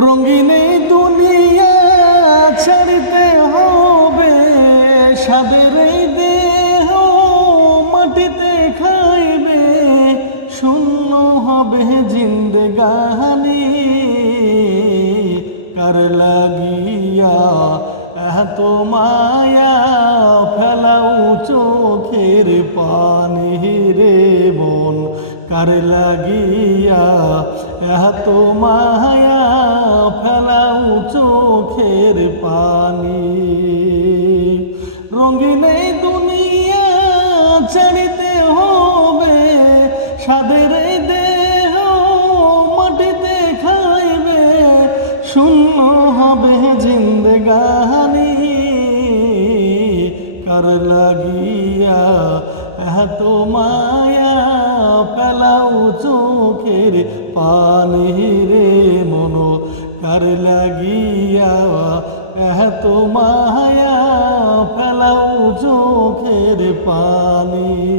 রঙিনে দুনিয়া ছাড়তে হবে। সাদের দেহ মাটিতে খাইবে। শূন্য হবে জিন্দগানি কার লাগিয়া এত মায়া ফেলাও চোখের পানি রে বোন কার লাগিয়া এত মায়া পানি। রঙিন দুনিয়া ছাড়িতে হবে সাদের দেহ মাটিতে খাইবে, শূন্য হবে জিন্দগানি। কার লাগিয়া এত মায়া পেলাও চোখের পানি রে মন, কার লাগিয়া এত মায়া ফেলাও চোখের পানি।